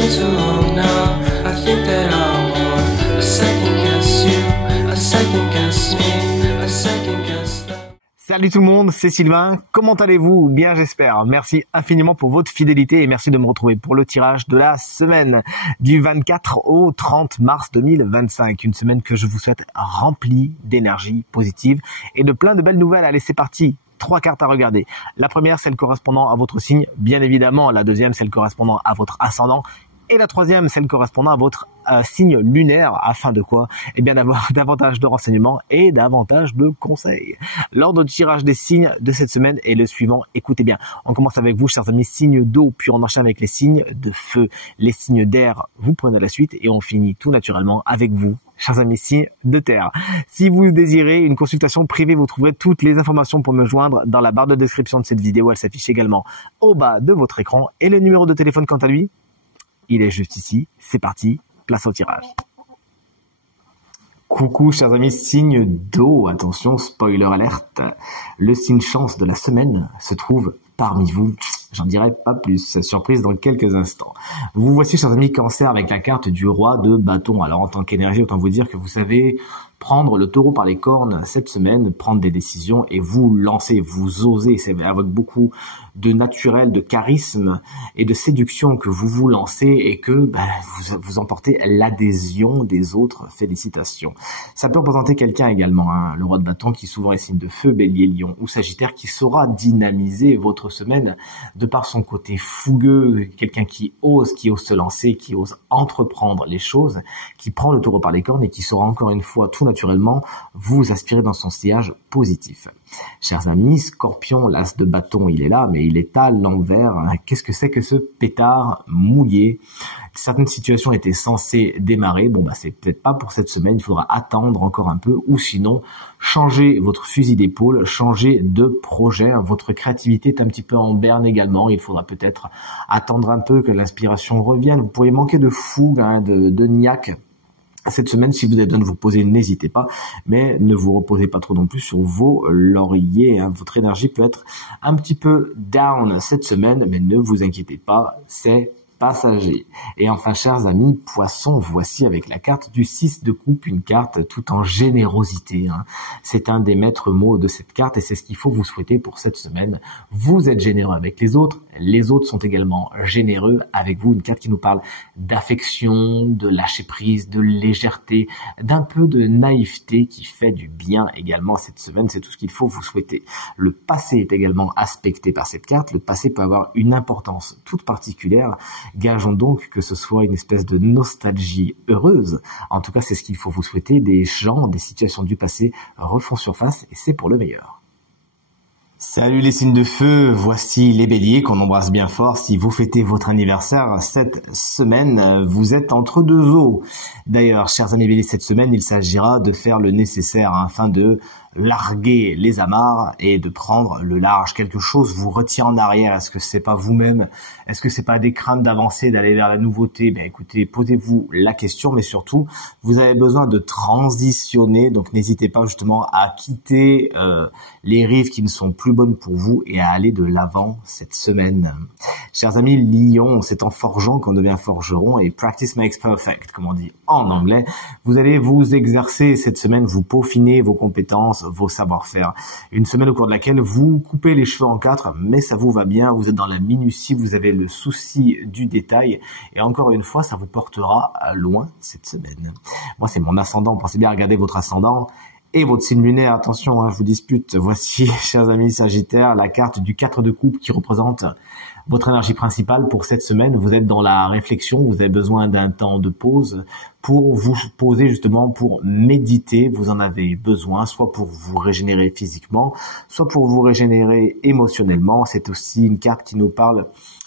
been too long now. I think that I want a second guess you, a second guess me, a second guess them. Salut tout le monde, c'est Sylvain. Comment allez-vous? Bien, j'espère. Merci infiniment pour votre fidélité et merci de me retrouver pour le tirage de la semaine du 24 au 30 mars 2025. Une semaine que je vous souhaite remplie d'énergie positive et de plein de belles nouvelles. Allez, c'est parti. 3 cartes à regarder. La première, celle correspondant à votre signe, bien évidemment. La deuxième, celle correspondant à votre ascendant. Et la troisième, celle correspondant à votre signe lunaire, afin de quoi? Eh bien d'avoir davantage de renseignements et davantage de conseils. L'ordre du tirage des signes de cette semaine est le suivant. Écoutez bien, on commence avec vous, chers amis, signes d'eau, puis on enchaîne avec les signes de feu. Les signes d'air, vous prenez la suite et on finit tout naturellement avec vous, chers amis, signes de terre. Si vous désirez une consultation privée, vous trouverez toutes les informations pour me joindre dans la barre de description de cette vidéo. Elle s'affiche également au bas de votre écran. Et le numéro de téléphone, quant à lui, il est juste ici. C'est parti, place au tirage. Coucou chers amis, signe d'eau. Attention, spoiler alerte. Le signe chance de la semaine se trouve parmi vous. J'en dirai pas plus. Surprise dans quelques instants. Vous voici chers amis, Cancer, avec la carte du roi de bâton. Alors en tant qu'énergie, autant vous dire que vous savez prendre le taureau par les cornes cette semaine, prendre des décisions et vous lancer, vous osez. C'est avec beaucoup de naturel, de charisme et de séduction que vous vous lancez et que vous emportez l'adhésion des autres. Félicitations. Ça peut représenter quelqu'un également, hein, le roi de bâton qui souvent est signe de feu, bélier, lion ou sagittaire, qui saura dynamiser votre semaine de par son côté fougueux, quelqu'un qui ose se lancer, qui ose entreprendre les choses, qui prend le taureau par les cornes et qui saura encore une fois tout naturellement vous aspirer dans son sillage positif. Chers amis, Scorpion, l'as de bâton, il est là, mais il est à l'envers. Qu'est-ce que c'est que ce pétard mouillé? Certaines situations étaient censées démarrer. Bon, c'est peut-être pas pour cette semaine. Il faudra attendre encore un peu, ou sinon changer votre fusil d'épaule, changer de projet. Votre créativité est un petit peu en berne également. Il faudra peut-être attendre un peu que l'inspiration revienne. Vous pourriez manquer de fougue, de niaque. Cette semaine, si vous avez besoin de vous reposer, n'hésitez pas, mais ne vous reposez pas trop non plus sur vos lauriers. Votre énergie peut être un petit peu down cette semaine, mais ne vous inquiétez pas, c'est passager. Et enfin, chers amis, Poissons, voici avec la carte du 6 de coupe, une carte tout en générosité. C'est un des maîtres mots de cette carte et c'est ce qu'il faut vous souhaiter pour cette semaine. Vous êtes généreux avec les autres sont également généreux avec vous. Une carte qui nous parle d'affection, de lâcher prise, de légèreté, d'un peu de naïveté qui fait du bien également cette semaine. C'est tout ce qu'il faut vous souhaiter. Le passé est également aspecté par cette carte. Le passé peut avoir une importance toute particulière. Gageons donc que ce soit une espèce de nostalgie heureuse. En tout cas, c'est ce qu'il faut vous souhaiter. Des gens, des situations du passé refont surface et c'est pour le meilleur. Salut les signes de feu, voici les béliers qu'on embrasse bien fort. Si vous fêtez votre anniversaire cette semaine, vous êtes entre deux eaux. D'ailleurs, chers amis béliers, cette semaine, il s'agira de faire le nécessaire afin de larguer les amarres et de prendre le large. Quelque chose vous retient en arrière. Est-ce que c'est pas vous-même? Est-ce que c'est pas des craintes d'avancer, d'aller vers la nouveauté? Écoutez, posez-vous la question, mais surtout, vous avez besoin de transitionner. Donc, n'hésitez pas justement à quitter les rives qui ne sont plus bonnes pour vous et à aller de l'avant cette semaine. Chers amis, Lion, c'est en forgeant qu'on devient forgeron et practice makes perfect, comme on dit en anglais. Vous allez vous exercer cette semaine, vous peaufiner vos compétences, vos savoir-faire. Une semaine au cours de laquelle vous coupez les cheveux en 4, mais ça vous va bien, vous êtes dans la minutie, vous avez le souci du détail et encore une fois, ça vous portera loin cette semaine. Moi, c'est mon ascendant, pensez bien à regarder votre ascendant et votre signe lunaire. Attention, je vous dispute. Voici, chers amis Sagittaires, la carte du 4 de coupe qui représente votre énergie principale pour cette semaine. Vous êtes dans la réflexion, vous avez besoin d'un temps de pause pour vous poser justement, pour méditer. Vous en avez besoin, soit pour vous régénérer physiquement, soit pour vous régénérer émotionnellement. C'est aussi une carte qui nous parle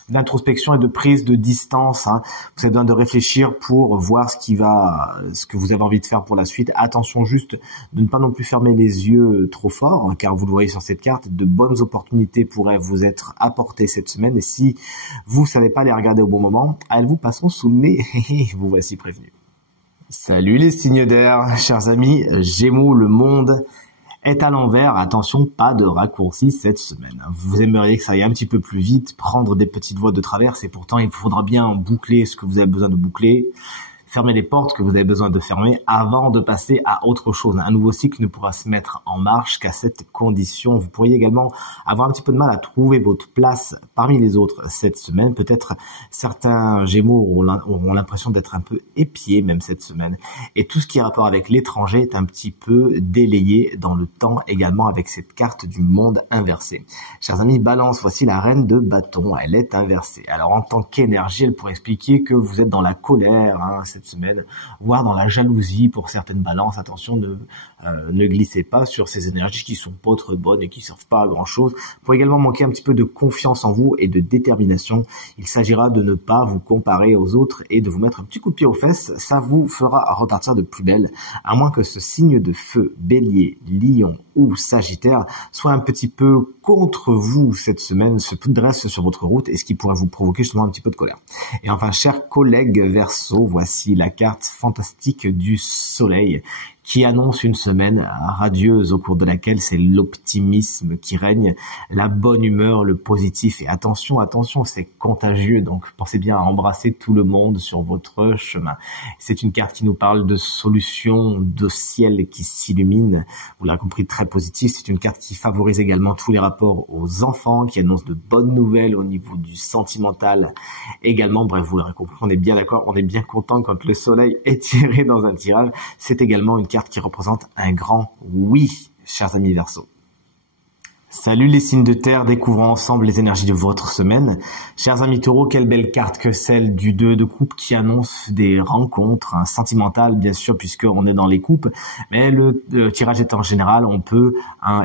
d'introspection et de prise de distance. Vous avez besoin de réfléchir pour voir ce que vous avez envie de faire pour la suite. Attention juste de ne pas non plus fermer les yeux trop fort, car vous le voyez sur cette carte, de bonnes opportunités pourraient vous être apportées cette semaine. Et si vous ne savez pas les regarder au bon moment, elles vous passeront sous le nez. Vous voici prévenus. Salut les signes d'air, chers amis Gémeaux, le monde est à l'envers. Attention, pas de raccourci cette semaine. Vous aimeriez que ça aille un petit peu plus vite, prendre des petites voies de traverse, et pourtant il faudra bien boucler ce que vous avez besoin de boucler, fermer les portes que vous avez besoin de fermer avant de passer à autre chose. Un nouveau cycle ne pourra se mettre en marche qu'à cette condition. Vous pourriez également avoir un petit peu de mal à trouver votre place parmi les autres cette semaine. Peut-être certains Gémeaux auront l'impression d'être un peu épiés même cette semaine. Et tout ce qui est rapport avec l'étranger est un petit peu délayé dans le temps également avec cette carte du monde inversé. Chers amis, Balance, voici la reine de bâton. Elle est inversée. Alors en tant qu'énergie, elle pourrait expliquer que vous êtes dans la colère, cette semaine, voire dans la jalousie pour certaines balances. Attention, ne glissez pas sur ces énergies qui sont pas très bonnes et qui servent pas à grand chose. Vous pourrez également manquer un petit peu de confiance en vous et de détermination. Il s'agira de ne pas vous comparer aux autres et de vous mettre un petit coup de pied aux fesses. Ça vous fera repartir de plus belle, à moins que ce signe de feu, Bélier, Lion ou Sagittaire soit un petit peu contre vous cette semaine, se dresse sur votre route et ce qui pourrait vous provoquer justement un petit peu de colère. Et enfin, chers collègues Verseau, voici la carte fantastique du soleil qui annonce une semaine radieuse au cours de laquelle c'est l'optimisme qui règne, la bonne humeur, le positif. Et attention, c'est contagieux, donc pensez bien à embrasser tout le monde sur votre chemin. C'est une carte qui nous parle de solutions, de ciel qui s'illumine. Vous l'avez compris, très positif. C'est une carte qui favorise également tous les rapports aux enfants, qui annonce de bonnes nouvelles au niveau du sentimental également. Bref, vous l'aurez compris, on est bien d'accord, on est bien content quand le soleil est tiré dans un tirage. C'est également une carte qui représente un grand oui, chers amis Verseau. Salut les signes de terre, découvrons ensemble les énergies de votre semaine. Chers amis Taureaux, quelle belle carte que celle du 2 de coupe qui annonce des rencontres sentimentales, bien sûr, puisqu'on est dans les coupes. Mais le tirage est en général, on peut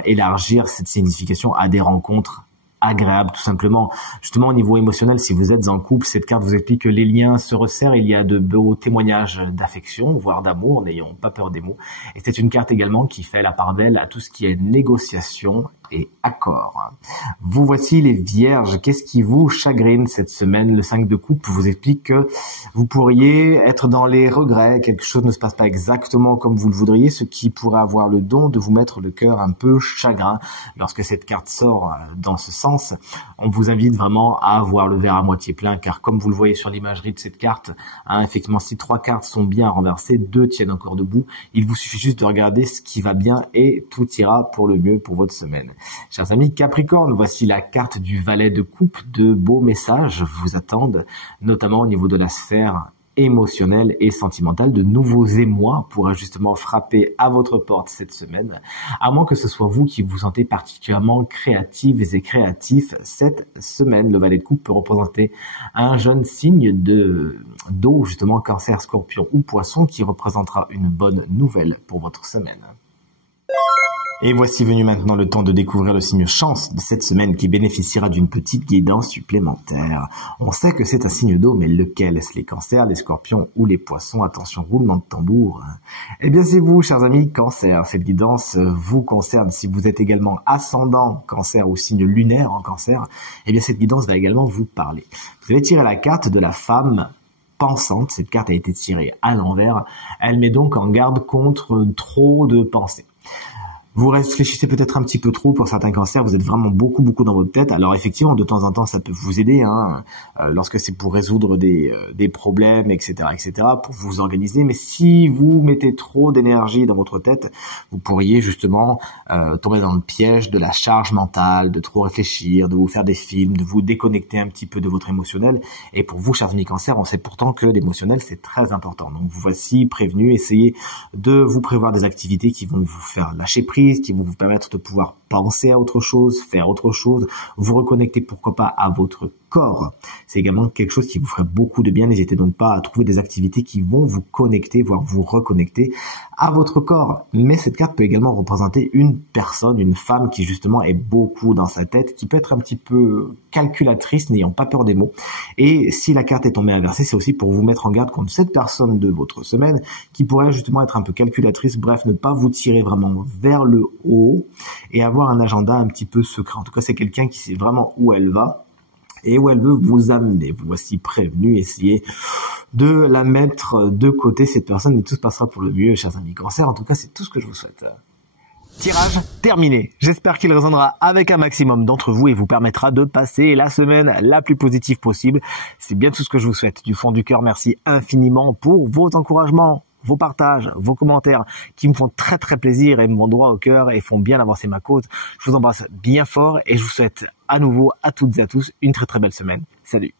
élargir cette signification à des rencontres agréable tout simplement. Justement au niveau émotionnel, si vous êtes en couple, cette carte vous explique que les liens se resserrent, il y a de beaux témoignages d'affection, voire d'amour, n'ayons pas peur des mots. Et c'est une carte également qui fait la part belle à tout ce qui est négociation et accord. Vous voici les vierges, qu'est-ce qui vous chagrine cette semaine? Le 5 de coupe vous explique que vous pourriez être dans les regrets, quelque chose ne se passe pas exactement comme vous le voudriez, ce qui pourrait avoir le don de vous mettre le cœur un peu chagrin. Lorsque cette carte sort dans ce sens, on vous invite vraiment à voir le verre à moitié plein, car comme vous le voyez sur l'imagerie de cette carte, effectivement si 3 cartes sont bien renversées, 2 tiennent encore debout, il vous suffit juste de regarder ce qui va bien et tout ira pour le mieux pour votre semaine. Chers amis Capricorne, voici la carte du valet de coupe. De beaux messages vous attendent, notamment au niveau de la sphère émotionnelle et sentimentale. De nouveaux émois pourraient justement frapper à votre porte cette semaine, à moins que ce soit vous qui vous sentez particulièrement créatives et créatifs cette semaine. Le valet de coupe peut représenter un jeune signe d'eau, justement Cancer, Scorpion ou Poisson, qui représentera une bonne nouvelle pour votre semaine. Et voici venu maintenant le temps de découvrir le signe chance de cette semaine qui bénéficiera d'une petite guidance supplémentaire. On sait que c'est un signe d'eau, mais lequel? Est-ce les cancers, les scorpions ou les poissons? Attention, roulement de tambour. Eh bien c'est vous, chers amis cancer. Cette guidance vous concerne. Si vous êtes également ascendant cancer ou signe lunaire en cancer, eh bien cette guidance va également vous parler. Vous allez tirer la carte de la femme pensante. Cette carte a été tirée à l'envers. Elle met donc en garde contre trop de pensées. Vous réfléchissez peut-être un petit peu trop pour certains cancers, vous êtes vraiment beaucoup dans votre tête. Alors effectivement, de temps en temps, ça peut vous aider, lorsque c'est pour résoudre des problèmes, etc., pour vous organiser. Mais si vous mettez trop d'énergie dans votre tête, vous pourriez justement tomber dans le piège de la charge mentale, de trop réfléchir, de vous faire des films, de vous déconnecter un petit peu de votre émotionnel. Et pour vous, chers amis cancers, on sait pourtant que l'émotionnel, c'est très important. Donc vous voici prévenus, essayez de vous prévoir des activités qui vont vous faire lâcher prise, qui vont vous permettre de pouvoir penser à autre chose, faire autre chose, vous reconnecter pourquoi pas à votre corps. C'est également quelque chose qui vous ferait beaucoup de bien. N'hésitez donc pas à trouver des activités qui vont vous connecter, voire vous reconnecter à votre corps. Mais cette carte peut également représenter une personne, une femme qui justement est beaucoup dans sa tête, qui peut être un petit peu calculatrice, n'ayant pas peur des mots. Et si la carte est tombée inversée, c'est aussi pour vous mettre en garde contre cette personne de votre semaine qui pourrait justement être un peu calculatrice, bref, ne pas vous tirer vraiment vers le haut et avoir un agenda un petit peu secret. En tout cas, c'est quelqu'un qui sait vraiment où elle va et où elle veut vous amener. Vous voici prévenu, essayez de la mettre de côté, cette personne, et tout se passera pour le mieux, chers amis cancer. En tout cas, c'est tout ce que je vous souhaite. Tirage terminé. J'espère qu'il résonnera avec un maximum d'entre vous et vous permettra de passer la semaine la plus positive possible. C'est bien tout ce que je vous souhaite. Du fond du cœur, merci infiniment pour vos encouragements, vos partages, vos commentaires qui me font très très plaisir et me vont droit au cœur et font bien avancer ma cause. Je vous embrasse bien fort et je vous souhaite à nouveau à toutes et à tous une très très belle semaine. Salut.